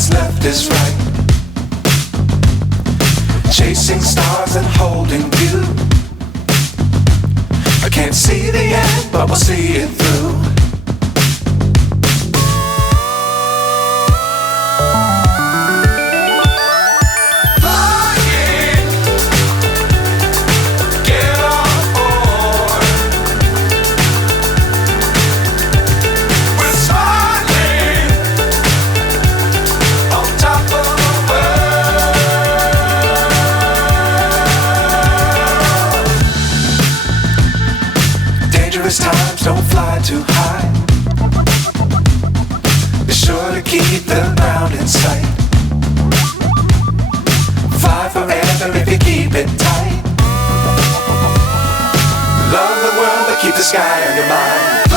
what's left is right. Chasing stars and holding you. I can't see the end, but we'll see it through. Times don't fly too high. Be sure to keep the ground in sight. Fly forever if you keep it tight. Love the world but keep the sky on your mind.